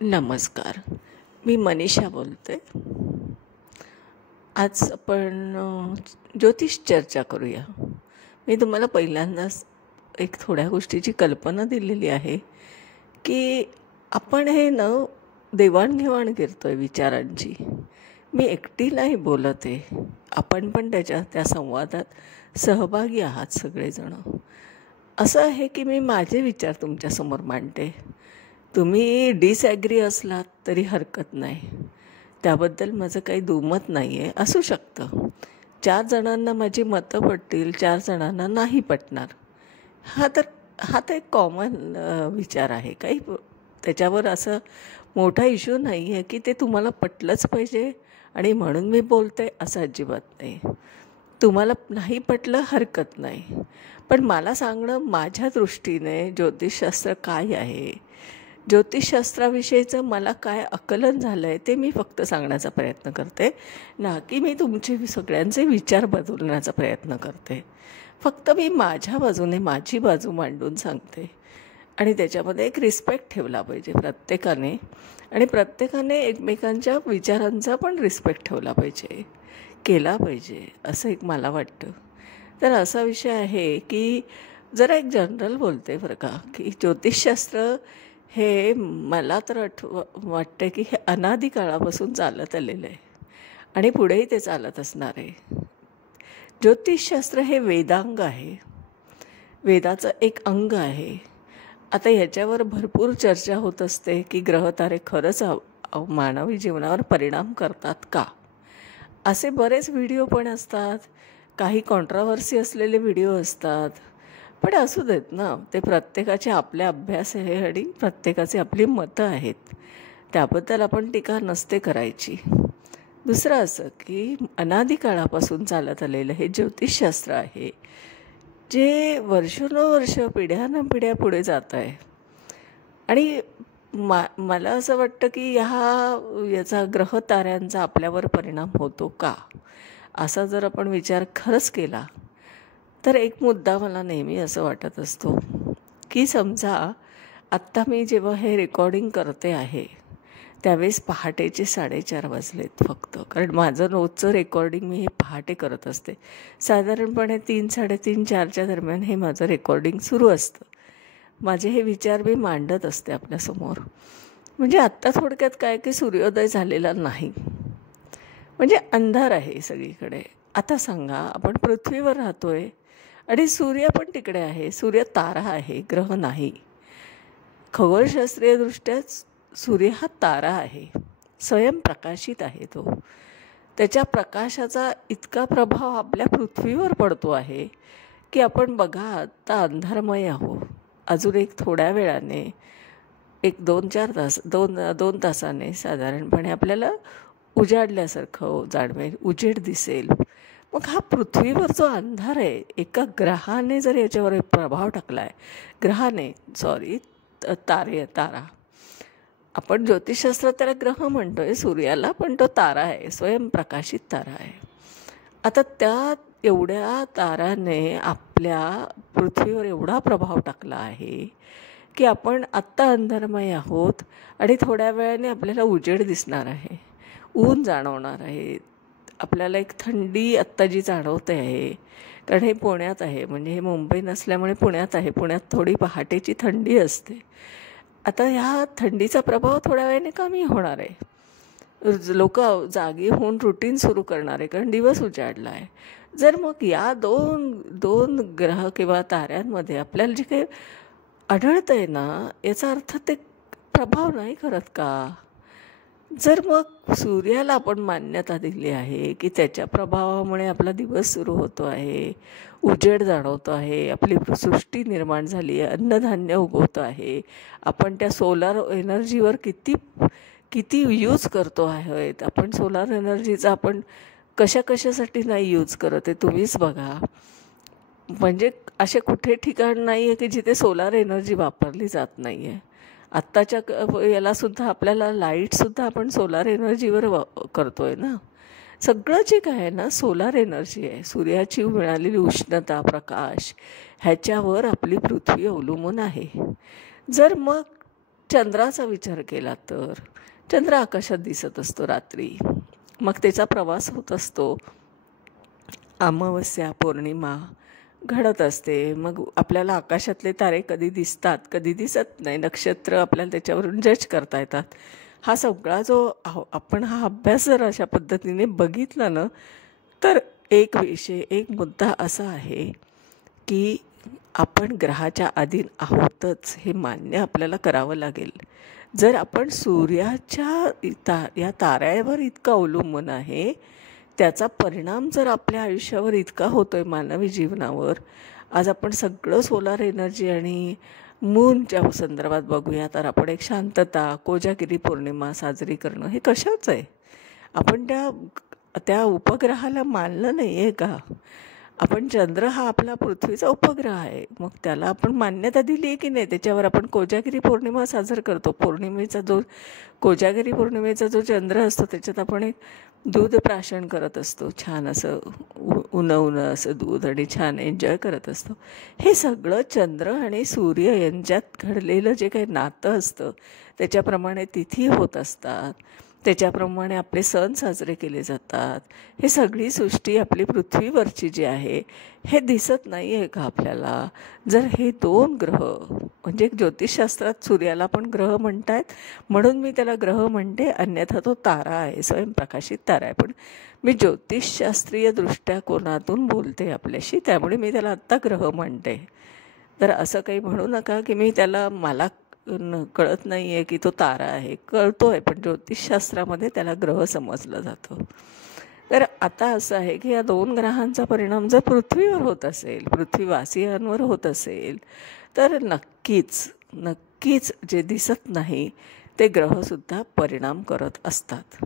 नमस्कार. मी मनीषा बोलते. आज आपण ज्योतिष चर्चा करूया. मी तुम्हाला पहिल्यांदाच एक थोड्या गोष्टीची कल्पना दिलेली आहे, की आपण हे देवाणघेवाण करतो आहे विचारांची. मी एकटी नाही बोलत आहे. आपण पण त्या संवादात सहभागी आहात सगळेजणं. असं आहे की मी माझे विचार तुमच्यासमोर मांडते. तुम्ही डिसॲग्री असलात तरी हरकत नाही. त्याबद्दल माझं काही दुमत नाही आहे. असू शकतं 4 जणांना माझी मतं पटतील, 4 जणांना नाही पटणार. हा तर एक कॉमन विचार आहे. त्याच्यावर असं मोठा इश्यू नाही आहे की ते तुम्हाला पटलंच पाहिजे आणि म्हणून मी बोलते, असं अजिबात नाही. तुम्हाला नाही पटलं हरकत नाही. पण मला सांगणं माझ्या दृष्टीने ज्योतिषशास्त्र काय आहे, ज्योतिषशास्त्राविषयीचं मला काय आकलन झालं आहे ते मी फक्त सांगण्याचा प्रयत्न करते, ना की मी तुमचे सगळ्यांचे विचार बदलण्याचा प्रयत्न करते. फक्त मी माझ्या बाजूने माझी बाजू मांडून सांगते आणि त्याच्यामध्ये एक रिस्पेक्ट ठेवला पाहिजे प्रत्येकाने, आणि प्रत्येकाने एकमेकांच्या विचारांचा पण रिस्पेक्ट ठेवला पाहिजे, केला पाहिजे, असं एक मला वाटतं. तर असा विषय आहे की जरा एक जनरल बोलते बरं का, की ज्योतिषशास्त्र हे मला तर वाटतं की हे अनादी काळापासून चालत आलेलं आहे आणि पुढेही ते चालत असणार आहे. ज्योतिषशास्त्र हे वेदांग आहे, वेदाचं एक अंग आहे. आता ह्याच्यावर भरपूर चर्चा होत असते की ग्रहतारे खरंच मानवी जीवनावर परिणाम करतात का, असे बरेच व्हिडिओ पण असतात. काही कॉन्ट्रावर्सी असलेले व्हिडिओ असतात. पण असू देत ना, ते प्रत्येकाचे आपले अभ्यास आहे आणि प्रत्येकाची आपली मतं आहेत. त्याबद्दल आपण टीका नसते करायची. दुसरं असं की अनादी काळापासून चालत आलेलं हे ज्योतिषशास्त्र आहे, जे वर्षानुवर्ष पिढ्यानपिढ्या पुढे जात आहे. आणि मला असं वाटतं की याचा ग्रहताऱ्यांचा आपल्यावर परिणाम होतो का, असा जर आपण विचार खरंच केला तर एक मुद्दा मला नेहमी असं वाटत असतो की समजा आत्ता मी जेव्हा हे रेकॉर्डिंग करते आहे त्यावेळेस पहाटेचे 4:30 वाजलेत फक्त. कारण माझं रोजचं रेकॉर्डिंग मी हे पहाटे करत असते. साधारणपणे 3, 3:30, 4च्या दरम्यान हे माझं रेकॉर्डिंग सुरू असतं. माझे हे विचार मी मांडत असते आपल्यासमोर. म्हणजे आत्ता थोडक्यात काय की सूर्योदय झालेला नाही, म्हणजे अंधार आहे सगळीकडे. आता सांगा, आपण पृथ्वीवर राहतो आहे आणि सूर्य पण तिकडे आहे. सूर्य तारा आहे, ग्रह नाही. खगोलशास्त्रीयदृष्ट्या सूर्य हा तारा आहे, स्वयंप्रकाशित आहे तो. त्याच्या प्रकाशाचा इतका प्रभाव आपल्या पृथ्वीवर पडतो आहे की आपण बघा आता अंधारमय आहो. अजून एक थोड्या वेळाने एक 2-4 तास 2 तासाने साधारणपणे आपल्याला उजाडल्यासारखं जाणवेल, उजेड दिसेल. मग हा पृथ्वीवर जो अंधार आहे, एका ग्रहाने जर याच्यावर प्रभाव टाकला आहे, तारा, आपण ज्योतिषशास्त्रात त्याला ग्रह म्हणतो आहे सूर्याला, पण तो तारा आहे, स्वयंप्रकाशित तारा आहे. आता त्या एवढ्या ताराने आपल्या पृथ्वीवर एवढा प्रभाव टाकला आहे की आपण आत्ता अंधारमय आहोत आणि थोड्या वेळाने आपल्याला उजेड दिसणार आहे, ऊन जाणवणार आहे. आपल्याला एक थंडी आत्ता जी जाणवते आहे, कारण हे पुण्यात आहे, म्हणजे हे मुंबई नसल्यामुळे पुण्यात आहे. पुण्यात थोडी पहाटेची थंडी असते. आता ह्या थंडीचा प्रभाव थोड्या वेळाने कमी होणार आहे. लोक जागी होऊन रुटीन सुरू करणार आहे, कारण दिवस उजाडला आहे. जर मग या दोन ग्रह किंवा ताऱ्यांमध्ये आपल्याला जे काही आढळतं आहे ना, याचा अर्थ ते प्रभाव नाही करत का? जर मग सूर्याला आपण मान्यता दिली आहे की त्याच्या प्रभावामुळे आपला दिवस सुरू होतो आहे, उजेड जाणवतो आहे, आपली सृष्टी निर्माण झाली आहे, अन्नधान्य उगवतं आहे, आपण त्या सोलार एनर्जीवर किती यूज करतो आहेत. आपण सोलार एनर्जीचा आपण कशासाठी नाही यूज करत आहे तुम्हीच बघा. म्हणजे असे कुठे ठिकाण नाही आहे की जिथे सोलार एनर्जी वापरली जात नाही आहे. आत्ताच्या यालासुद्धा आपल्याला लाईटसुद्धा आपण सोलार एनर्जीवर करतो आहे ना. सगळं जे काय आहे ना सोलार एनर्जी आहे. सूर्याची मिळालेली उष्णता, प्रकाश, ह्याच्यावर आपली पृथ्वी अवलंबून आहे. जर मग चंद्राचा विचार केला तर चंद्र आकाशात दिसत असतो रात्री, मग त्याचा प्रवास होत असतो, अमावस्या पौर्णिमा घडत असते, मग आपल्याला आकाशातले तारे कधी दिसतात कधी दिसत नाही, नक्षत्र आपल्याला त्याच्यावरून जज करता येतात. हा सगळा जो आपण हा अभ्यास जर अशा पद्धतीने बघितला ना, तर एक मुद्दा असा आहे की आपण ग्रहाच्या अधीन आहोतच हे मान्य आपल्याला करावं लागेल. जर आपण सूर्याच्या या ताऱ्यावर इतकं अवलंबून आहे, त्याचा परिणाम जर आपल्या आयुष्यावर इतका होतो आहे मानवी जीवनावर, आज आपण सगळं सोलार एनर्जी आणि मूनच्या संदर्भात बघूया तर आपण एक शांतता, कोजागिरी पौर्णिमा साजरी करणं हे कशाच आहे? आपण त्या उपग्रहाला मानलं नाही आहे का? आपण चंद्र हा आपला पृथ्वीचा उपग्रह आहे, मग त्याला आपण मान्यता दिली आहे की नाही? त्याच्यावर आपण कोजागिरी पौर्णिमा साजर करतो. कोजागिरी पौर्णिमेचा जो चंद्र असतो त्याच्यात आपण एक दूध प्राशन करत असतो, छान असं उन्हं असं दूध, आणि छान एन्जॉय करत असतो. हे सगळं चंद्र आणि सूर्य यांच्यात घडलेलं जे काही नातं असतं त्याच्याप्रमाणे तिथी होत असतात, त्याच्याप्रमाणे आपले सण साजरे केले जातात. हे सगळी सृष्टी आपली पृथ्वीवरची जी आहे हे दिसत नाही आहे का आपल्याला? जर हे दोन ग्रह, म्हणजे ज्योतिषशास्त्रात सूर्याला पण ग्रह म्हणतात, म्हणून मी त्याला ग्रह म्हणते, अन्यथा तो तारा आहे, स्वयंप्रकाशित तारा आहे. पण मी ज्योतिषशास्त्रीय दृष्टिकोनातून बोलते आपल्याशी, त्यामुळे मी त्याला आत्ता ग्रह म्हणते. तर असं काही म्हणू नका की मला कळत नाही आहे की तो तारा आहे. कळतो आहे, पण ज्योतिषशास्त्रामध्ये त्याला ग्रह समजलं जातं. तर आता असं आहे की या दोन ग्रहांचा परिणाम जर पृथ्वीवर होत असेल, पृथ्वीवासियांवर होत असेल, तर नक्कीच जे दिसत नाही ते ग्रहसुद्धा परिणाम करत असतात.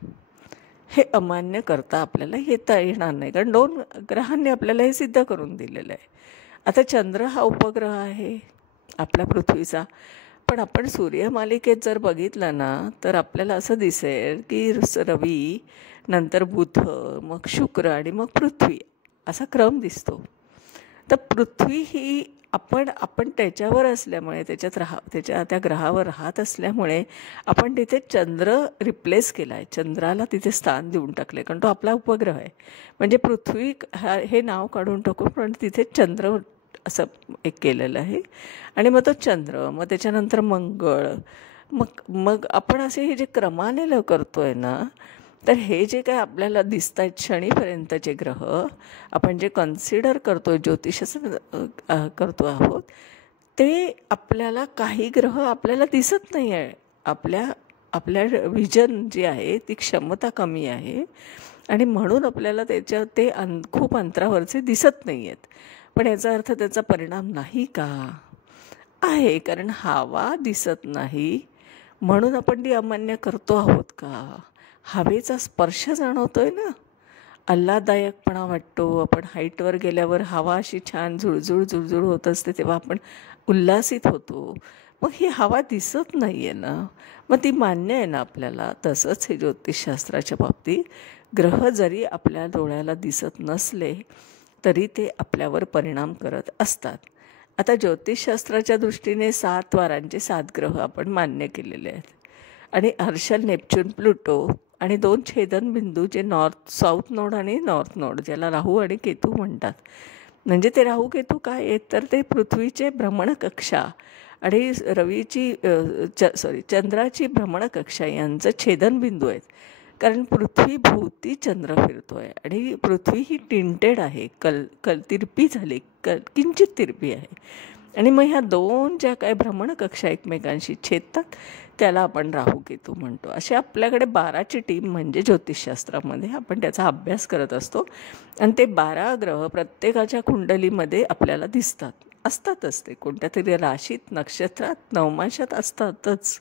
हे अमान्य करता आपल्याला येणार नाही, कारण दोन ग्रहांनी आपल्याला हे सिद्ध करून दिलेलं आहे. आता चंद्र हा उपग्रह आहे आपल्या पृथ्वीचा, पण आपण सूर्यमालिकेत जर बघितलं ना तर आपल्याला असं दिसेल की रवी, नंतर बुध, मग शुक्र आणि मग पृथ्वी असा क्रम दिसतो. तर पृथ्वी ही आपण त्याच्यावर असल्यामुळे, त्या ग्रहावर राहत असल्यामुळे आपण तिथे चंद्र रिप्लेस केला आहे, चंद्राला तिथे स्थान देऊन टाकले, कारण तो आपला उपग्रह आहे. म्हणजे पृथ्वी हे नाव काढून टाकून पण तिथे चंद्र असं एक केलेलं आहे. आणि मग तो चंद्र, मग त्याच्यानंतर मंगळ, मग आपण असे हे जे क्रमाने करतो आहे ना, तर हे जे काय आपल्याला दिसत आहेत शनीपर्यंतचे ग्रह, आपण जे कन्सिडर करतो ज्योतिषाचं करतो आहोत, ते आपल्याला काही ग्रह आपल्याला दिसत नाही आहे. आपल्या विजन जी आहे ती क्षमता कमी आहे, आणि म्हणून आपल्याला ते खूप अंतरावरचे दिसत नाही आहेत. पण याचा अर्थ त्याचा परिणाम नाही का? आहे, कारण हवा दिसत नाही म्हणून आपण ती अमान्य करतो आहोत का? हवेचा स्पर्श जाणवतोय ना, आल्हाददायकपणा वाटतो. आपण हाईटवर गेल्यावर हवा अशी छान झुळझुळ होत असते, तेव्हा आपण उल्हासित होतो. मग ही हवा दिसत नाही आहे ना, मग ती मान्य आहे ना आपल्याला. तसंच हे ज्योतिषशास्त्राच्या बाबतीत ग्रह जरी आपल्या डोळ्याला दिसत नसले तरी ते आपल्यावर परिणाम करत असतात. आता ज्योतिषशास्त्राच्या दृष्टीने 7 वारांचे 7 ग्रह आपण मान्य केलेले आहेत, आणि हर्षल, नेपच्यून, प्लुटो आणि 2 छेदनबिंदू जे साऊथ नोड आणि नॉर्थ नोड, ज्याला राहू आणि केतू म्हणतात. म्हणजे ते राहू केतू काय आहेत तर ते पृथ्वीचे भ्रमणकक्षा आणि चंद्राची भ्रमणकक्षा यांचं छेदनबिंदू आहेत. कारण पृथ्वी भोवती चंद्र फिरतो आहे आणि पृथ्वी ही टिंटेड आहे, तिरपी झाली, किंचित तिरपी आहे. आणि मग ह्या 2 ज्या काय भ्रमणकक्षा एकमेकांशी छेदतात त्याला आपण राहूकेतू म्हणतो. असे आपल्याकडे 12ची टीम म्हणजे ज्योतिषशास्त्रामध्ये आपण त्याचा अभ्यास करत असतो. आणि ते 12 ग्रह प्रत्येकाच्या कुंडलीमध्ये आपल्याला असतातच. ते कोणत्या तरी राशीत, नक्षत्रात, नवमाशात असतातच.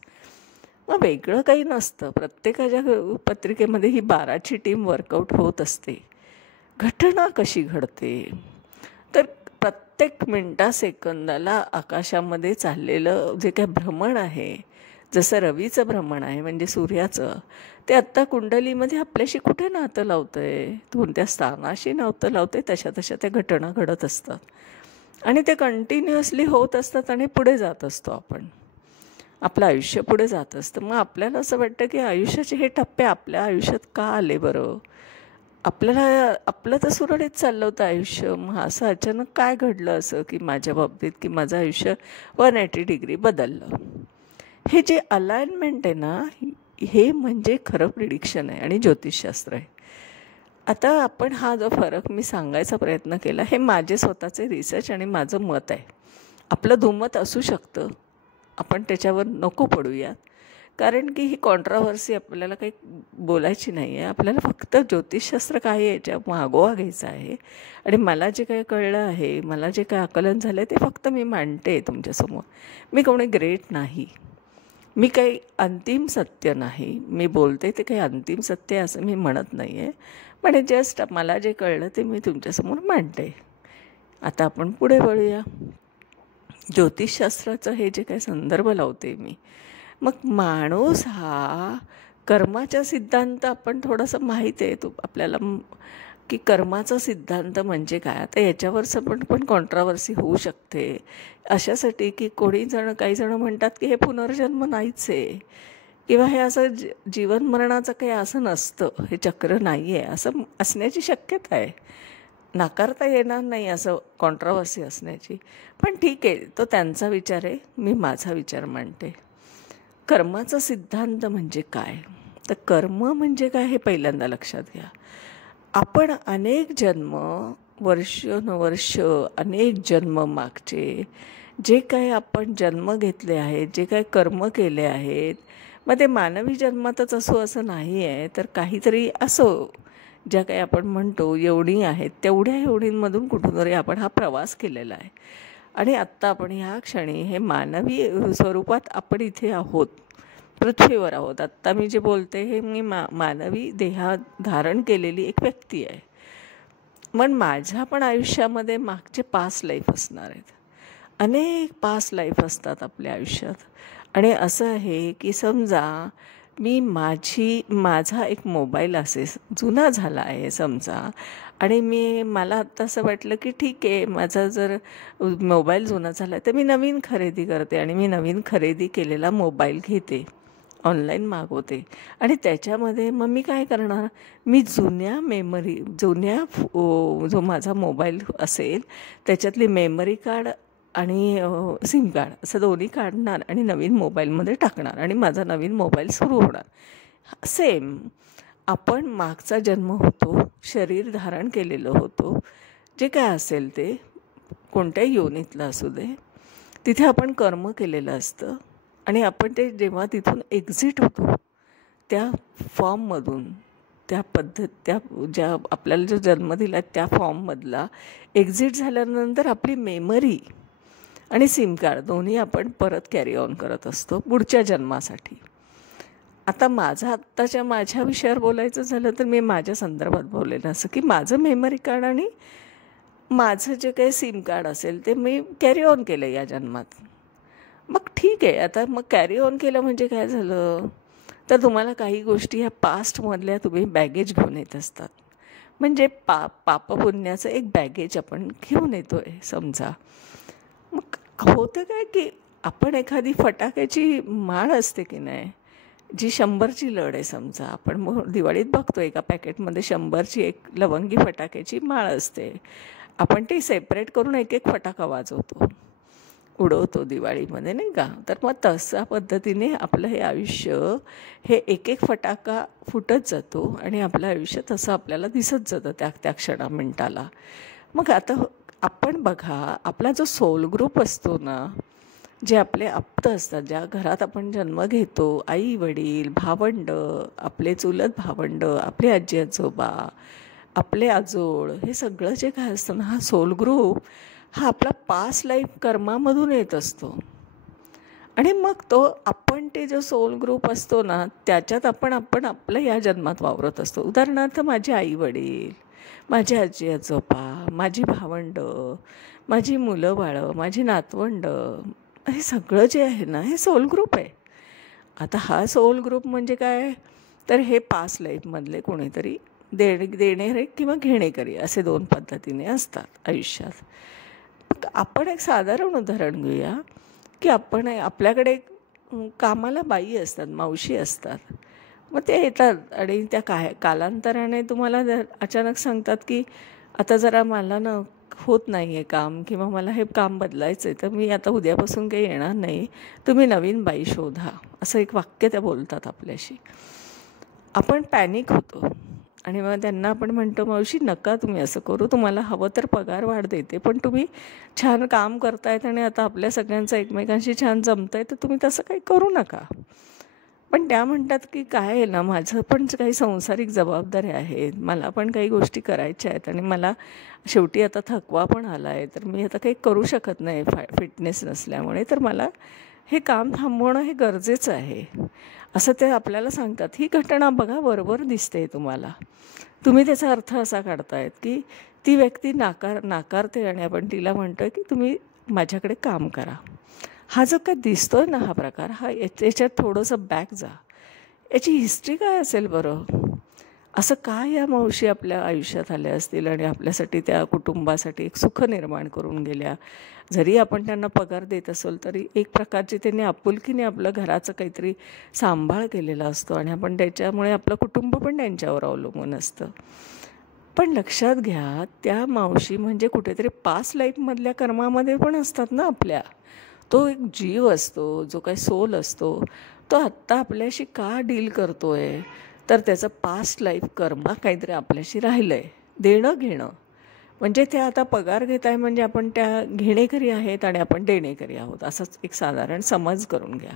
मग वेगळं काही नसतं. प्रत्येकाच्या पत्रिकेमध्ये ही 12ची टीम वर्कआउट होत असते. घटना कशी घडते तर प्रत्येक सेकंदाला आकाशामध्ये चाललेलं जे काही भ्रमण आहे, जसं रवीचं भ्रमण आहे म्हणजे सूर्याचं, ते आत्ता कुंडलीमध्ये आपल्याशी कुठे नातं लावतं आहे, कोणत्या स्थानाशी नातं लावतं आहे, तशा त्या घटना घडत असतात आणि ते कंटिन्युअसली होत असतात आणि पुढे जात असतो आपण. आपलं आयुष्य पुढे जात असतं. मग आपल्याला असं वाटतं की आयुष्याचे हे टप्पे आपल्या आयुष्यात का आले बरं? आपल्याला आपलं तर सुरळीत चाललं होतं आयुष्य, मग असं अचानक काय घडलं असं की माझ्या बाबतीत की माझं आयुष्य 180 डिग्री बदललं. हे जे अलाइनमेंट आहे ना, हे म्हणजे खरं प्रिडिक्शन आहे आणि ज्योतिषशास्त्र आहे. आता आपण हा जो फरक मी सांगायचा प्रयत्न केला, हे माझे स्वतःचे रिसर्च आणि माझं मत आहे. आपलं दुमत असू शकतं, आपण त्याच्यावर नको पडूयात, कारण की ही कॉन्ट्राव्हर्सी आपल्याला काही बोलायची नाही आहे. आपल्याला फक्त ज्योतिषशास्त्र काय आहे याच्या मागोवा घ्यायचा आहे. आणि मला जे काही कळलं आहे, मला जे काही आकलन झालं आहे, ते फक्त मी मांडते तुमच्यासमोर. मी कोणी ग्रेट नाही, मी काही अंतिम सत्य नाही, मी बोलते ते काही अंतिम सत्य आहे असं मी म्हणत नाही आहे. पण जस्ट मला जे कळलं ते मी तुमच्यासमोर मांडते. आता आपण पुढे वळूया. ज्योतिषशास्त्राचं हे जे काही संदर्भ लावते मी, मग माणूस हा कर्माचा सिद्धांत आपण थोडंसं माहीत आहे तो आपल्याला की कर्माचा सिद्धांत म्हणजे काय. आता याच्यावरच पण कॉन्ट्राव्हर्सी होऊ शकते अशासाठी की काही जण म्हणतात की हे पुनर्जन्म नाहीच आहे, किंवा हे असं जीवन मरणाचं काही असं नसतं, हे चक्र नाही आहे असं असण्याची शक्यता आहे. नाकारता येणार नाही असं कॉन्ट्राव्हर्सी असण्याची. पण ठीक आहे, तो त्यांचा विचार आहे, मी माझा विचार मांडते. कर्माचा सिद्धांत म्हणजे काय, तर कर्म म्हणजे काय हे पहिल्यांदा लक्षात घ्या. आपण अनेक जन्म, वर्षानुवर्ष अनेक जन्म मागचे जे काही आपण जन्म घेतले आहेत, जे काही कर्म केले आहेत, मग ते मानवी जन्मातच असो असं नाही आहे, तर काहीतरी असो ज्या काही आपण म्हणतो योनी आहेत, तेवढ्या योनींमधून कुठून तरी आपण हा प्रवास केलेला आहे. आणि आत्ता आपण ह्या क्षणी हे मानवी स्वरूपात आपण इथे आहोत, पृथ्वीवर आहोत. आत्ता मी जे बोलते हे मी मानवी देहात धारण केलेली एक व्यक्ती आहे. मग माझ्या पण आयुष्यामध्ये मागचे 5 लाईफ असणार आहेत. अनेक 5 लाईफ असतात आपल्या आयुष्यात. आणि असं आहे की समजा माझा एक मोबाईल असे जुना झाला आहे समजा, आणि मला आत्ता असं वाटलं की ठीक आहे, माझा जर मोबाईल जुना झाला आहे तर मी नवीन खरेदी करते आणि मी नवीन खरेदी केलेला मोबाईल घेते, ऑनलाईन मागवते. आणि त्याच्यामध्ये मग मी काय करणार, मी जुन्या जो माझा मोबाईल असेल त्याच्यातली मेमरी कार्ड आणि सिम कार्ड असं दोन्ही काढणार आणि नवीन मोबाईलमध्ये टाकणार आणि माझा नवीन मोबाईल सुरू होणार. सेम आपण मागचा जन्म होतो, शरीर धारण केलेलं होतो, जे काय असेल ते कोणत्याही योनीतलं असू दे, तिथे आपण कर्म केलेलं असतं. आणि आपण ते जेव्हा तिथून एक्झिट होतो त्या फॉर्ममधून, त्या ज्या आपल्याला जो जन्म दिला त्या फॉर्ममधला एक्झिट झाल्यानंतर आपली मेमरी आणि सिम कार्ड दोन्ही आपण परत कॅरी ऑन करत असतो पुढच्या जन्मासाठी. आता माझ्या विषयावर बोलायचं झालं तर मी माझ्या संदर्भात बोललेलं असं की माझं मेमरी कार्ड आणि माझं जे काही सिम कार्ड असेल ते मी कॅरी ऑन केलं या जन्मात. मग ठीक आहे, आता मग कॅरी ऑन केलं म्हणजे काय झालं, तर तुम्हाला काही गोष्टी ह्या पास्टमधल्या तुम्ही बॅगेज घेऊन येत असतात. म्हणजे पापपुण्याचं एक बॅगेज आपण घेऊन येतो आहे समजा. मग होतं काय की आपण एखादी फटाक्याची माळ असते की नाही, जी 100ची लढ आहे समजा, आपण मग दिवाळीत बघतो एका पॅकेटमध्ये 100ची एक लवंगी फटाक्याची माळ असते. आपण ती सेपरेट करून एक एक फटाका वाजवतो, उडवतो दिवाळीमध्ये, नाही का. तर मग तशा पद्धतीने आपलं हे आयुष्य हे एक एक फटाका फुटत जातो आणि आपलं आयुष्य तसं आपल्याला दिसत जातं त्या मिनिटाला. मग आता आपण बघा, आपला जो सोल ग्रुप असतो ना, जे आपले आप्त असतात, ज्या घरात आपण जन्म घेतो, आई वडील, भावंड, आपले चुलत भावंड, आपले आजी आजोबा, आपले आजोळ, हे सगळं जे काय असतं ना, हा सोल ग्रुप हा आपला 5 लाईफ कर्मामधून येत असतो. आणि मग आपण ते जो सोल ग्रुप असतो ना, त्याच्यात आपण आपलं या जन्मात वावरत असतो. उदाहरणार्थ माझे आई वडील, माझे आजी आजोबा, माझी भावंड, माझी मुलं बाळं, माझी नातवंड, हे सगळं जे आहे ना, हे सोल ग्रुप आहे. आता हा सोल ग्रुप म्हणजे काय, तर हे 5 लाईफमधले कोणीतरी देणेकरी किंवा घेणेकरी असे 2 पद्धतीने असतात आयुष्यात. आपण एक साधारण उदाहरण घेऊया की आपल्याकडे कामाला बाई असतात, मावशी असतात. मग ते येतात आणि त्या कालांतराने तुम्हाला अचानक सांगतात की आता जरा मला ना होत नाही आहे काम, किंवा मला हे काम बदलायचं आहे, तर मी आता उद्यापासून काही येणार नाही, तुम्ही नवीन बाई शोधा, असं एक वाक्य त्या बोलतात आपल्याशी. आपण पॅनिक होतो आणि मग त्यांना आपण म्हणतो, मावशी नका तुम्ही असं करू, तुम्हाला हवं तर पगार वाढ देते, पण तुम्ही छान काम करतायत आणि आता आपल्या सगळ्यांचं एकमेकांशी छान जमतं आहे, तर तुम्ही तसं काही करू नका. पण त्या म्हणतात की काय आहे ना, माझं पण काही सांसारिक जबाबदाऱ्या आहेत, मला पण काही गोष्टी करायच्या आहेत आणि मला शेवटी आता थकवा पण आला आहे, तर मी आता काही करू शकत नाही फिटनेस नसल्यामुळे, तर मला हे काम थांबवणं हे गरजेचं आहे, असं ते आपल्याला सांगतात. ही घटना बघा बरोबर दिसते तुम्हाला. तुम्ही त्याचा अर्थ असा काढतायत की ती व्यक्ती नाकारते आणि आपण तिला म्हणतो आहे की तुम्ही माझ्याकडे काम करा. हा जो काय दिसतोय ना हा प्रकार, हा याच्यात थोडंसं बॅक जा, याची हिस्ट्री काय असेल बरं? असं काय या मावशी आपल्या आयुष्यात आल्या असतील आणि आपल्यासाठी, त्या कुटुंबासाठी एक सुख निर्माण करून गेल्या. जरी आपण त्यांना पगार देत असेल तरी एक प्रकारची त्यांनी आपुलकीने आपलं घराचं काहीतरी सांभाळ केलेला असतो आणि आपण त्याच्यामुळे आपलं कुटुंब पण त्यांच्यावर अवलंबून असतं. पण लक्षात घ्या, त्या मावशी म्हणजे कुठेतरी पास्ट लाईफमधल्या कर्मामध्ये पण असतात ना आपल्या. तो एक जीव असतो, जो काही सोल असतो, तो आत्ता आपल्याशी का डील करतो आहे, तर त्याचं पास्ट लाईफ कर्म काहीतरी आपल्याशी राहिलं आहे. देणं घेणं म्हणजे ते आता पगार घेत आहे म्हणजे आपण त्या घेणेकरी आहेत आणि आपण देणेकरी आहोत, असंच एक साधारण समज करून घ्या.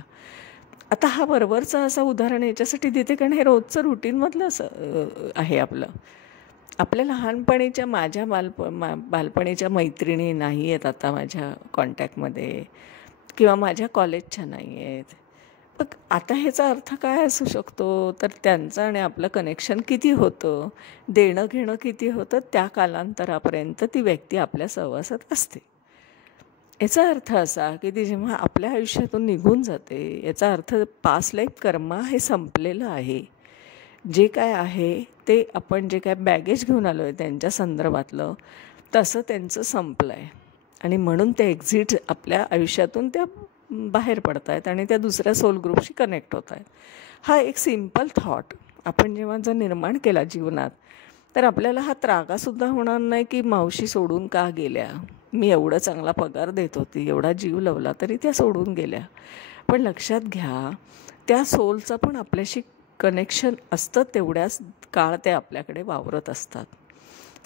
आता हा बरोबरचं असं उदाहरण याच्यासाठी देते कारण हे रोजचं रुटीनमधलं असं आहे आपलं. आपल्या लहानपणीच्या माझ्या बालपणीच्या मैत्रिणी नाही आहेत आता माझ्या कॉन्टॅक्टमध्ये, किंवा माझ्या कॉलेजच्या नाही आहेत. मग आता ह्याचा अर्थ काय असू शकतो, तर त्यांचं आणि आपलं कनेक्शन किती होतं, देणं घेणं किती होतं, त्या कालांतरापर्यंत ती व्यक्ती आपल्या सहवासात असते. याचा अर्थ असा की ती जेव्हा आपल्या आयुष्यातून निघून जाते, याचा अर्थ पास्ट लाईफ कर्म हे संपलेलं आहे. जे काय आहे ते आपण जे काय बॅगेज घेऊन आलो आहे त्यांच्या संदर्भातलं, तसं त्यांचं संपलं आहे आणि म्हणून ते एक्झिट आपल्या आयुष्यातून त्या बाहेर पडत आहेत आणि त्या दुसऱ्या सोल ग्रुपशी कनेक्ट होत आहेत. हा एक सिम्पल थॉट आपण जेव्हा जर निर्माण केला जीवनात, तर आपल्याला हा त्रागासुद्धा होणार नाही की मावशी सोडून का गेल्या, मी एवढं चांगला पगार देत होती, एवढा जीव लावला तरी त्या सोडून गेल्या. पण लक्षात घ्या, त्या सोलचं पण आपल्याशी कनेक्शन असतं, तेवढ्याच काळ ते आपल्याकडे वावरत असतात.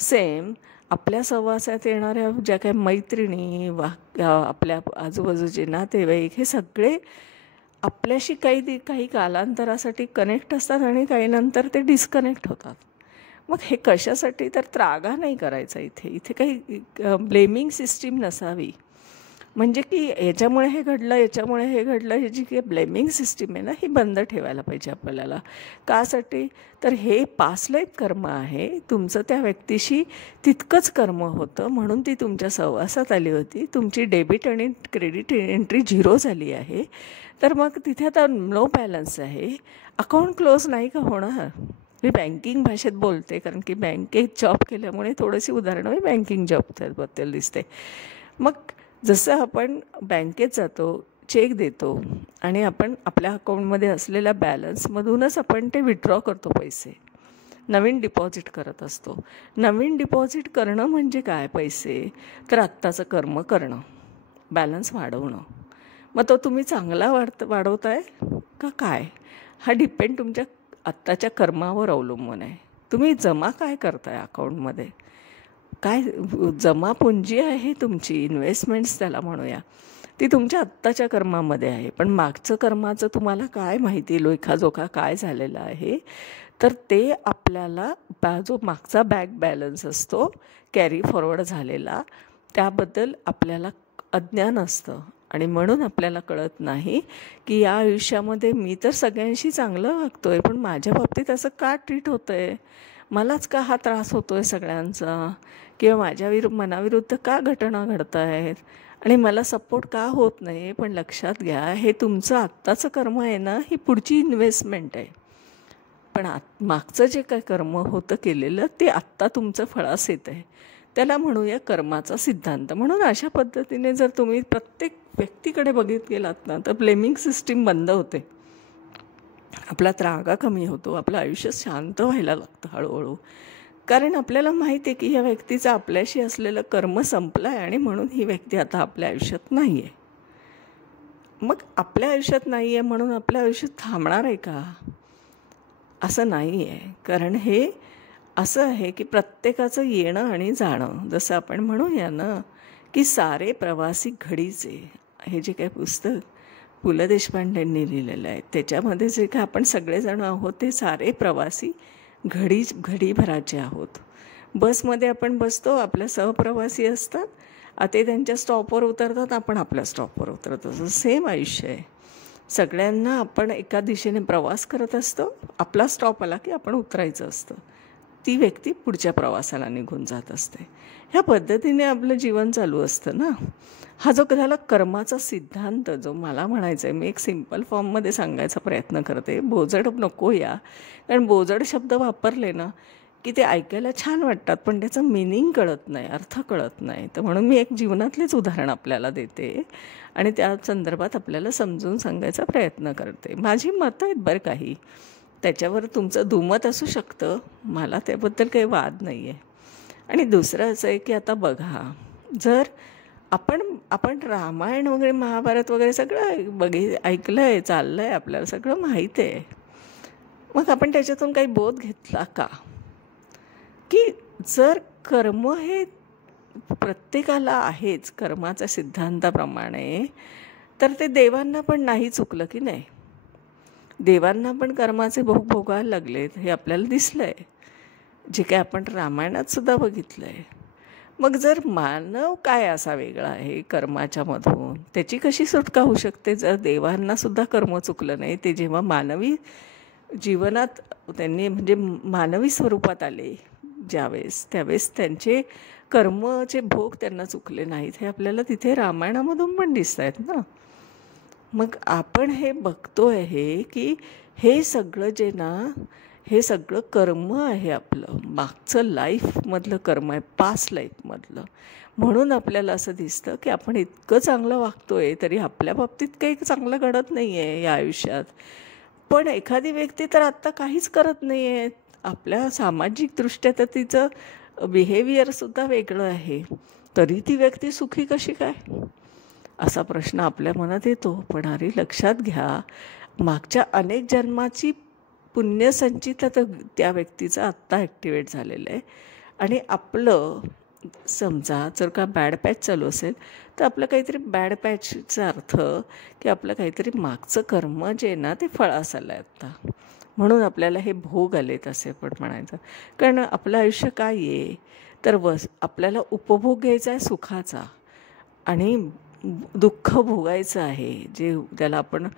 सेम आपल्या सहवासात येणाऱ्या ज्या काही मैत्रिणी आपल्या आजूबाजूचे नातेवाईक, हे सगळे आपल्याशी काही कालांतरासाठी कनेक्ट असतात आणि काही नंतर ते डिस्कनेक्ट होतात. मग हे कशासाठी, तर त्रागा नाही करायचा. इथे काही ब्लेमिंग सिस्टीम नसावी. म्हणजे की याच्यामुळे हे घडलं, याच्यामुळे हे घडलं, हे जी काही ब्लेमिंग सिस्टीम आहे ना, ही बंद ठेवायला पाहिजे आपल्याला. कासाठी, तर हे पास्ट लाईफ कर्म आहे, तुमचं त्या व्यक्तीशी तितकंच कर्म होतं म्हणून ती तुमच्या सहवासात आली होती, तुमची डेबिट आणि क्रेडिट एंट्री 0 झाली आहे, तर मग तिथे आता नो बॅलन्स आहे, अकाउंट क्लोज नाही का होणार. मी बँकिंग भाषेत बोलते कारण की बँकेत जॉब केल्यामुळे थोडीशी उदाहरणं मी बँकिंग जॉबबद्दल दिसते. मग जसं आपण बँकेत जातो, चेक देतो आणि आपण आपल्या अकाउंटमध्ये असलेल्या बॅलन्समधूनच आपण ते विड्रॉ करतो, पैसे नवीन डिपॉझिट करत असतो. नवीन डिपॉझिट करणं म्हणजे काय, पैसे तर आत्ताचं कर्म करणं, बॅलन्स वाढवणं. मग तो तुम्ही चांगला वाढवताय का काय, हा डिपेंड तुमच्या आत्ताच्या कर्मावर अवलंबून आहे. तुम्ही जमा काय करताय अकाउंटमध्ये, काय जमा पुंजी आहे तुमची, इन्व्हेस्टमेंट्स त्याला म्हणूया, ती तुमच्या आत्ताच्या कर्मामध्ये आहे. पण मागचं कर्माचं तुम्हाला काय माहिती, लेखाजोखा काय झालेला आहे, तर ते आपल्याला जो मागचा बॅलन्स असतो कॅरी फॉरवर्ड झालेला, त्याबद्दल आपल्याला अज्ञान असतं आणि म्हणून आपल्याला कळत नाही की या आयुष्यामध्ये मी तर सगळ्यांशी चांगलं वागतो आहे, पण माझ्या बाबतीत असं का ट्रीट होतं आहे, मलाच का हा त्रास होतो आहे सगळ्यांचा, किंवा माझ्या मनाविरुद्ध का घटना घडत आहेत आणि मला सपोर्ट का होत नाही. पण लक्षात घ्या, हे तुमचं आत्ताचं कर्म आहे ना, ही पुढची इन्व्हेस्टमेंट आहे. पण मागचं जे काय कर्म होतं केलेलं, ते आत्ता तुमचं फळास येत आहे. त्याला म्हणूया कर्माचा सिद्धांत. म्हणून अशा पद्धतीने जर तुम्ही प्रत्येक व्यक्तीकडे बघित गेलात ना, तर ब्लेमिंग सिस्टीम बंद होते, आपला त्रागा कमी होतो, आपलं आयुष्य शांत व्हायला लागतं हळूहळू. कारण आपल्याला माहिती आहे की ह्या व्यक्तीचं आपल्याशी असलेलं कर्म संपलं आहे आणि म्हणून ही व्यक्ती आता आपल्या आयुष्यात नाही आहे. मग आपल्या आयुष्यात नाही आहे म्हणून आपल्या आयुष्यात थांबणार आहे का? असं नाही आहे. कारण हे असं आहे की प्रत्येकाचं येणं आणि जाणं, जसं आपण म्हणूया ना की सारे प्रवासी घडीचे, हे जे काही पुस्तक पु ल देशपांडेंनी लिहिलेलं आहे त्याच्यामध्ये जे काय आपण सगळेजण आहोत ते सारे प्रवासी घडीभराचे आहोत. बसमध्ये आपण बसतो, आपल्या सहप्रवासी असतात, ते त्यांच्या स्टॉपवर उतरतात, आपण आपल्या स्टॉपवर उतरतो. असं सेम आयुष्य आहे. सगळ्यांना आपण एका दिशेने प्रवास करत असतो, आपला स्टॉप आला की आपण उतरायचं असतं, ती व्यक्ती पुढच्या प्रवासाला निघून जात असते. ह्या पद्धतीने आपलं जीवन चालू असतं ना. हा जो झाला कर्माचा सिद्धांत, जो मला म्हणायचा आहे, मी एक सिम्पल फॉर्ममध्ये सांगायचा प्रयत्न करते, बोजड नको या. कारण बोजड शब्द वापरले ना की ते ऐकायला छान वाटतात पण त्याचं मिनिंग कळत नाही, अर्थ कळत नाही. तर म्हणून मी एक जीवनातलेच उदाहरण आपल्याला देते आणि त्या संदर्भात आपल्याला समजून सांगायचा प्रयत्न करते. माझी मतं आहेत बरं काही, त्याच्यावर तुमचं दुमत असू शकतं, मला त्याबद्दल काही वाद नाही आहे. आणि दुसरं असं आहे की आता बघा, जर आपण रामायण वगैरे महाभारत वगैरे सगळं ऐकलं आहे, चाललं आहे, आपल्याला सगळं माहीत आहे, मग आपण त्याच्यातून काही बोध घेतला का? की जर कर्म हे प्रत्येकाला आहेच कर्माच्या सिद्धांताप्रमाणे, तर ते देवांना पण नाही चुकलं की नाही? देवांना पण कर्माचे भोग भोगायला लागलेत, हे आपल्याला दिसलं आहे, जे काय आपण रामायणात सुद्धा बघितलं आहे. मग जर मानव काय असा वेगळा आहे कर्माच्या मधून, त्याची कशी सुटका होऊ शकते? जर देवांनासुद्धा कर्म चुकलं नाही, ते जेव्हा मानवी जीवनात त्यांनी म्हणजे मानवी स्वरूपात आले त्यावेळेस त्यांचे कर्मचे भोग त्यांना चुकले नाहीत, हे आपल्याला तिथे रामायणामधून पण दिसत आहेत ना. मग आपण हे बघतो आहे की हे सगळं जे ना, हे सगळं कर्म आहे, आपलं मागचं लाईफमधलं कर्म आहे, पास्ट लाईफमधलं. म्हणून आपल्याला असं दिसतं की आपण इतकं चांगलं वागतो आहे तरी आपल्या बाबतीत काही चांगलं घडत नाही आहे या आयुष्यात. पण एखादी व्यक्ती तर आत्ता काहीच करत नाही आहे, आपल्या सामाजिकदृष्ट्या तर तिचं बिहेवियरसुद्धा वेगळं आहे, तरी ती व्यक्ती सुखी कशी काय, असा प्रश्न आपल्या मनात येतो. पण अरे लक्षात घ्या, मागच्या अनेक जन्माची पुण्यसंचित त्या व्यक्तीचं आत्ता ॲक्टिवेट झालेलं आहे. आणि आपलं समजा जर का बॅड पॅच चालू असेल तर आपलं काहीतरी बॅड पॅचचा अर्थ की आपलं काहीतरी मागचं कर्म जे ना ते फळास आलं आहे आत्ता, म्हणून आपल्याला हे भोग आलेत असे पण म्हणायचं. कारण आपलं आयुष्य काय आहे तर आपल्याला उपभोग घ्यायचा आहे सुखाचा आणि दुःख भोगायचं आहे, जे त्याला आपण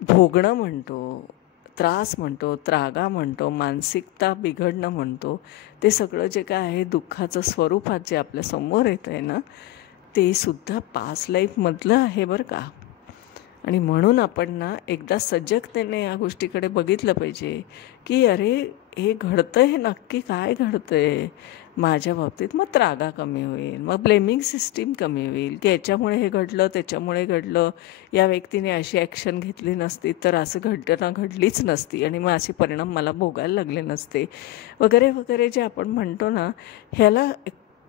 भोगणं म्हणतो, त्रास म्हणतो, त्रागा म्हणतो, मानसिकता बिघडणं म्हणतो. ते सगळं जे काय आहे दुःखाचं स्वरूपात जे आपल्या समोर येतं आहे ना, ते सुद्धा पास्ट लाईफमधलं आहे बरं का. आणि म्हणून आपण ना एकदा सजगतेने या गोष्टीकडे बघितलं पाहिजे की अरे हे घडतं, हे नक्की काय घडतं आहे माझ्या बाबतीत. मग त्रागा कमी होईल, मग ब्लेमिंग सिस्टीम कमी होईल की याच्यामुळे हे घडलं, त्याच्यामुळे घडलं, या व्यक्तीने अशी ॲक्शन घेतली नसती तर असं घटना घडलीच नसती आणि मग असे परिणाम मला भोगायला लागले नसते वगैरे वगैरे जे आपण म्हणतो ना, ह्याला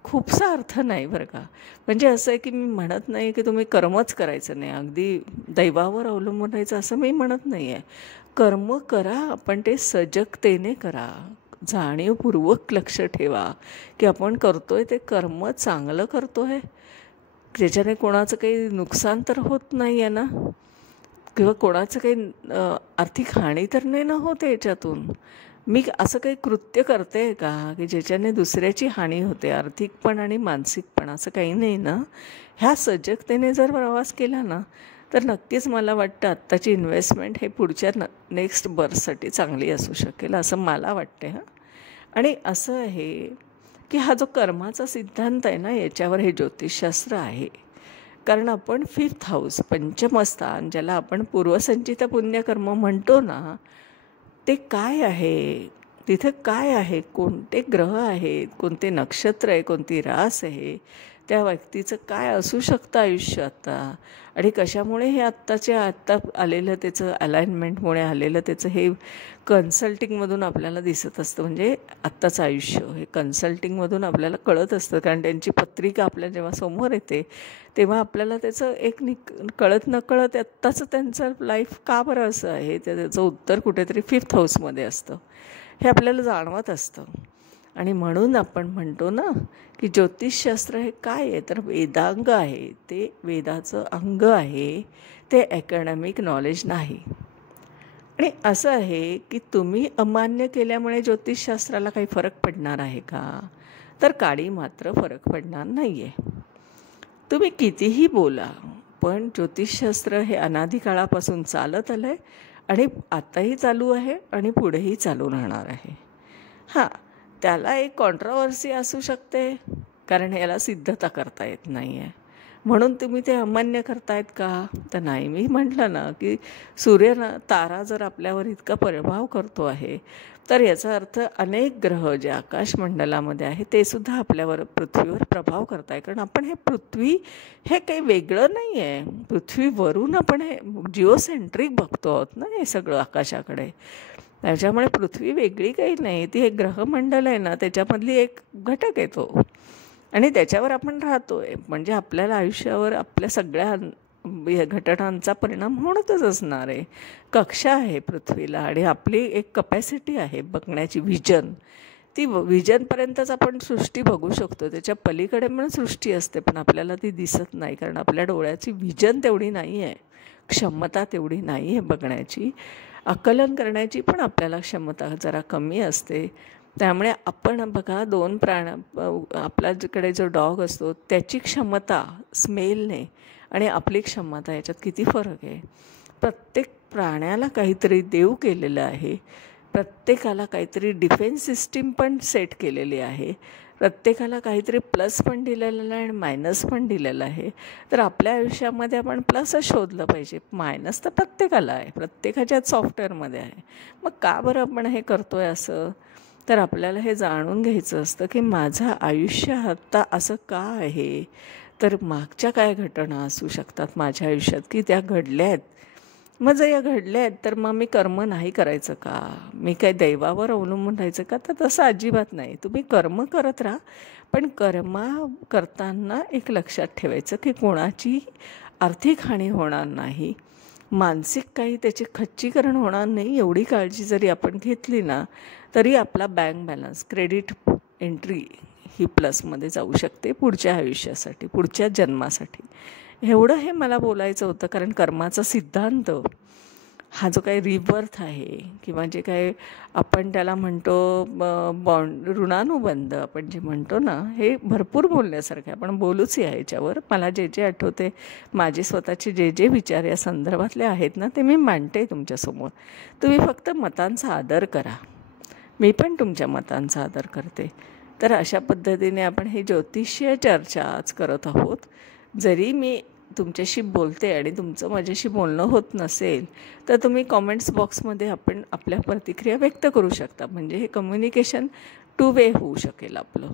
खूपसा अर्थ नाही बरं का. म्हणजे असं आहे की मी म्हणत नाही की तुम्ही कर्मच करायचं नाही, अगदी दैवावर अवलंबून राहायचं असं मी म्हणत नाही आहे. कर्म करा, पण ते सजगतेने करा, जाणीवपूर्वक लक्ष ठेवा की आपण करतो आहे ते कर्म चांगलं करतो आहे, ज्याच्याने कोणाचं काही नुकसान तर होत नाही आहे ना, किंवा कोणाचं काही आर्थिक हानी तर नाही ना होते याच्यातून. मी असं काही कृत्य करते आहे का की ज्याच्याने दुसऱ्याची हानी होते, आर्थिक पण आणि मानसिक पण, असं काही नाही ना. ह्या सजगतेने जर प्रवास केला ना तर नक्कीच मला वाटतं आत्ताची इन्व्हेस्टमेंट हे पुढच्या नेक्स्ट बर्थसाठी चांगली असू शकेल असं मला वाटते. आणि असं आहे की हा जो कर्माचा सिद्धांत आहे ना, याच्यावर हे ज्योतिषशास्त्र आहे. कारण आपण 5th हाऊस पंचमस्थान, ज्याला आपण पूर्वसंचित पुण्यकर्म म्हणतो ना, ते काय आहे तिथे काय आहे, कोणते ग्रह आहेत, कोणते नक्षत्र आहे, कोणती रास आहे, त्या व्यक्तीचं काय असू शकतं आयुष्य आता, आणि कशामुळे हे आत्ता आलेलं त्याचं अलाइनमेंटमुळे आलेलं त्याचं हे कन्सल्टिंगमधून आपल्याला दिसत असतं. म्हणजे आत्ताचं आयुष्य हे कन्सल्टिंगमधून आपल्याला कळत असतं, कारण त्यांची पत्रिका आपल्या जेव्हा समोर येते तेव्हा आपल्याला त्याचं एक कळत नकळत आत्ताचं त्यांचं लाईफ का बरं असं आहे त्याचं उत्तर कुठेतरी 5th हाऊसमध्ये असतं, हे आपल्याला जाणवत असतं. आणि म्हणून आपण म्हणतो ना की ज्योतिषशास्त्र हे काय आहे, तर वेदांग आहे, ते वेदाचं अंग आहे, ते अकॅडमिक नॉलेज नाही. आणि असं आहे की तुम्ही अमान्य केल्यामुळे ज्योतिषशास्त्राला काही फरक पडणार आहे का, तर काळी मात्र फरक पडणार नाही आहे. तुम्ही कितीही बोला, पण ज्योतिषशास्त्र हे अनादिकाळापासून चालत आलं आहे आणि आताही चालू आहे आणि पुढेही चालू राहणार आहे. हां, त्याला एक कॉन्ट्रोवर्सी असू शकते, कारण याला सिद्धता करता येत नाही आहे, म्हणून तुम्ही ते अमान्य करतायत का, तर नाही. मी म्हटलं ना की तारा जर आपल्यावर इतका प्रभाव करतो आहे, तर याचा अर्थ अनेक ग्रह जे आकाशमंडलामध्ये आहे ते सुद्धा आपल्यावर पृथ्वीवर प्रभाव करत आहे. कारण आपण हे पृथ्वी हे काही वेगळं नाही आहे, पृथ्वीवरून आपण हे जिओसेंट्रिक बघतो आहोत ना हे सगळं आकाशाकडे. त्याच्यामुळे पृथ्वी वेगळी काही नाही, ती एक ग्रहमंडल आहे ना, त्याच्यामधली एक घटक आहे तो, आणि त्याच्यावर आपण राहतो आहे. म्हणजे आपल्याला आयुष्यावर आपल्या सगळ्या घटनांचा परिणाम होणंच असणार आहे. कक्षा आहे पृथ्वीला, आणि आपली एक कपॅसिटी आहे बघण्याची, विजन. ती विजनपर्यंतच आपण सृष्टी बघू शकतो, त्याच्या पलीकडे पण सृष्टी असते, पण आपल्याला ती दिसत नाही, कारण आपल्या डोळ्याची विजन तेवढी नाही आहे, क्षमता तेवढी नाही आहे बघण्याची. आकलन करण्याची पण आपल्याला क्षमता जरा कमी असते. त्यामुळे आपण बघा आपल्याकडे जो डॉग असतो त्याची क्षमता स्मेलने आणि आपली क्षमता याच्यात किती फरक आहे. प्रत्येक प्राण्याला काहीतरी देव केलेलं आहे, प्रत्येकाला काहीतरी डिफेन्स सिस्टीम पण सेट केलेली आहे, प्रत्येकाला काहीतरी प्लस पण दिलेलं आहे आणि मायनस पण दिलेलं आहे. तर आपल्या आयुष्यामध्ये आपण प्लसच शोधलं पाहिजे, मायनस तर प्रत्येकाला आहे, प्रत्येकाच्याच सॉफ्टवेअरमध्ये आहे. मग का बरं आपण हे करतो आहे असं, तर आपल्याला हे जाणून घ्यायचं असतं की माझं आयुष्य आत्ता असं का आहे, तर मागच्या काय घटना असू शकतात माझ्या आयुष्यात की त्या घडल्या आहेत. मग जर या घडल्या आहेत तर मग मी कर्म नाही करायचं का, मी काय दैवावर अवलंबून राहायचं का, तर तसं अजिबात नाही. तुम्ही कर्म करत राहा, पण कर्म करताना एक लक्षात ठेवायचं की कोणाची आर्थिक हानी होणार नाही, मानसिक काही त्याचे खच्चीकरण होणार नाही. एवढी काळजी जरी आपण घेतली ना, तरी आपला बँक बॅलन्स, क्रेडिट एंट्री ही प्लसमध्ये जाऊ शकते पुढच्या आयुष्यासाठी, पुढच्या जन्मासाठी. एवढं हे मला बोलायचं होतं, कारण कर्माचा सिद्धांत हा जो काही रिबर्थ आहे किंवा जे काय आपण त्याला म्हणतो ऋणानुबंध आपण जे म्हणतो ना, हे भरपूर बोलण्यासारखं आहे. आपण बोलूच या ह्याच्यावर. मला जे जे आठवते, माझे स्वतःचे जे जे विचार या संदर्भातले आहेत ना, ते मी मांडते तुमच्यासमोर. तुम्ही फक्त मतांचा आदर करा, मी पण तुमच्या मतांचा आदर करते. तर अशा पद्धतीने आपण हे ज्योतिषीय चर्चा आज करत आहोत. जरी मी तुमच्याशी बोलते आणि तुमचं माझ्याशी बोलणं होत नसेल, तर तुम्ही कॉमेंट्स बॉक्समध्ये आपण आपल्या प्रतिक्रिया व्यक्त करू शकता. म्हणजे हे कम्युनिकेशन 2 वे होऊ शकेल आपलं.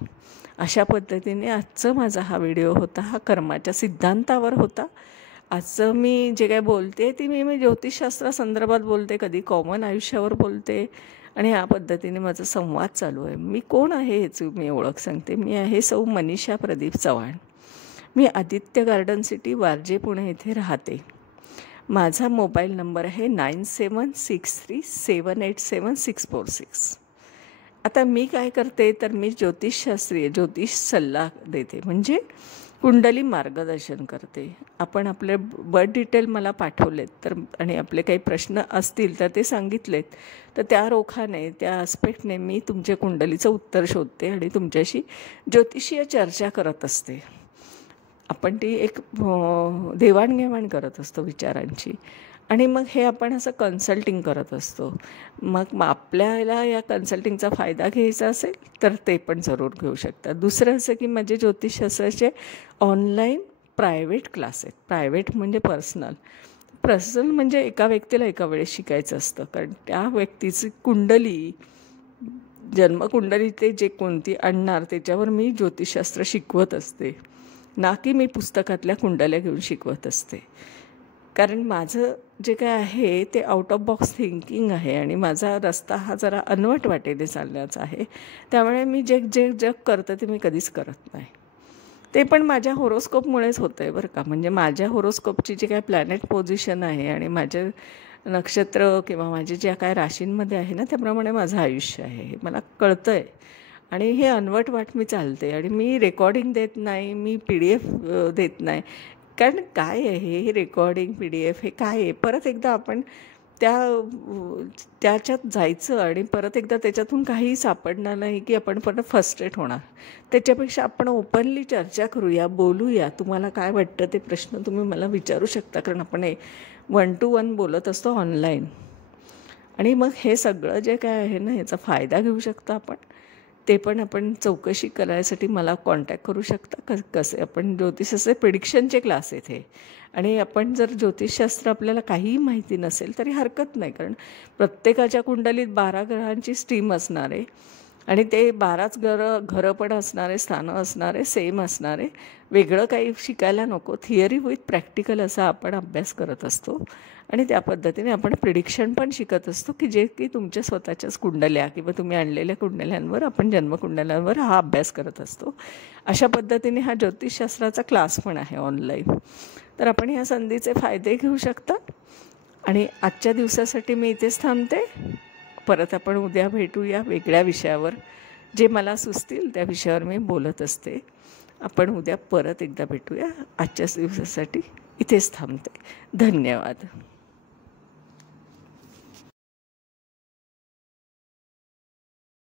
अशा पद्धतीने आजचा माझा हा व्हिडिओ होता, हा कर्माच्या सिद्धांतावर होता. आजचं मी जे काय बोलते ती मी ज्योतिषशास्त्रासंदर्भात बोलते, कधी कॉमन आयुष्यावर बोलते, आणि ह्या पद्धतीने माझा संवाद चालू आहे. मी कोण आहे ह्याची मी ओळख सांगते. मी आहे सौ मनीषा प्रदीप चव्हाण. मी आदित्य गार्डन सिटी, वारजे, पुणे येथे राहते. माझा मोबाईल नंबर आहे 9763787646. आता मी काय करते, तर मी ज्योतिष सल्ला देते, म्हणजे कुंडली मार्गदर्शन करते. आपण आपले बर्थ डिटेल मला पाठवलेत तर, आणि आपले काही प्रश्न असतील तर ते सांगितलेत, तर त्या रोखाने, त्या आस्पेक्टने मी तुमच्या कुंडलीचं उत्तर शोधते आणि तुमच्याशी ज्योतिषीय चर्चा करत असते. आपण ती एक देवाणघेवाण करत असतो विचारांची, आणि मग हे आपण असं कन्सल्टिंग करत असतो. मग आपल्याला या कन्सल्टिंगचा फायदा घ्यायचा असेल तर ते पण जरूर घेऊ शकतात. दुसरं असं की माझे ज्योतिषशास्त्राचे ऑनलाईन प्रायव्हेट क्लास आहेत. प्रायव्हेट म्हणजे पर्सनल म्हणजे एका व्यक्तीला एका वेळेस शिकायचं असतं, कारण त्या व्यक्तीची कुंडली जन्मकुंडली ते जे कोणती आणणार त्याच्यावर मी ज्योतिषशास्त्र शिकवत असते, ना की मी पुस्तकातल्या कुंडल्या घेऊन शिकवत असते. कारण माझं जे काय आहे ते आउट ऑफ बॉक्स थिंकिंग आहे आणि माझा रस्ता हा जरा अनवट वाटेने चालण्याचा आहे. त्यामुळे मी जे जग करतं ते मी कधीच करत नाही. ते पण माझ्या होरोस्कोपमुळेच होतं आहे बरं का. म्हणजे माझ्या होरोस्कोपची जी काय प्लॅनेट पोझिशन आहे आणि माझे नक्षत्र किंवा माझे ज्या काय राशींमध्ये आहे ना, त्याप्रमाणे माझं आयुष्य आहे हे मला कळतं आहे. आणि हे अनवट वाट मी चालते आणि मी रेकॉर्डिंग देत नाही, मी PDF देत नाही. कारण काय आहे हे रेकॉर्डिंग PDF हे काय आहे, परत एकदा आपण त्याच्यात जायचं आणि परत एकदा त्याच्यातून काहीही सापडणार नाही की आपण परत फ्रस्ट्रेट होणार. त्याच्यापेक्षा आपण ओपनली चर्चा करूया, बोलूया. तुम्हाला काय वाटतं ते प्रश्न तुम्ही मला विचारू शकता, कारण आपण 1 to 1 बोलत असतो ऑनलाईन. आणि मग हे सगळं जे काय आहे ना याचा फायदा घेऊ शकता आपण. ते पण आपण चौकशी करायसाठी मला कॉन्टॅक्ट करू शकता. कसे आपण ज्योतिषाचे प्रिडिक्शनचे क्लास आहेत हे. आणि आपण जर ज्योतिषशास्त्र आपल्याला काहीही माहिती नसेल तरी हरकत नाही, कारण प्रत्येकाच्या कुंडलीत 12 ग्रहांची स्ट्रीम असणार आहे आणि ते 12च घरं पण असणारे, स्थानं असणारे, सेम असणारे. वेगळं काही शिकायला नको. थिअरी विथ प्रॅक्टिकल असा आपण अभ्यास करत असतो आणि त्या पद्धतीने आपण प्रिडिक्शन पण शिकत असतो की जे की तुमच्या स्वतःच्याच कुंडल्या किंवा तुम्ही आणलेल्या कुंडल्यांवर, आपण जन्मकुंडल्यांवर हा अभ्यास करत असतो. अशा पद्धतीने हा ज्योतिषशास्त्राचा क्लास पण आहे ऑनलाईन. तर आपण ह्या संधीचे फायदे घेऊ शकता. आणि आजच्या दिवसासाठी मी इथेच थांबते. परत आपण उद्या भेटूया वेगळ्या विषयावर. जे मला सुचतील त्या विषयावर मी बोलत असते. आपण उद्या परत एकदा भेटूया. आजच्याच दिवसासाठी इथेच थांबते. धन्यवाद.